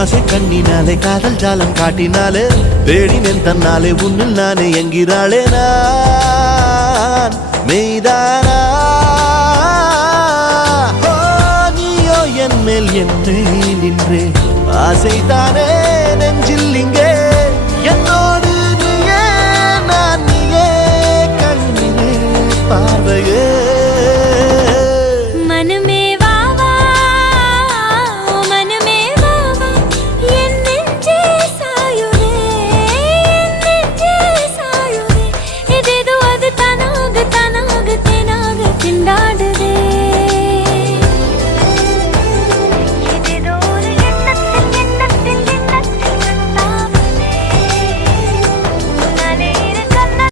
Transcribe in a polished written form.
ஆசை கண்ணினாலே காதல் ஜாலம் காட்டினாலே தேடினேன் தன்னாலே உன்னில் நானே என்கிறாளே நான் மெய்தானா நீயோ என் மேல் என்றே நின்றே ஆசைதானே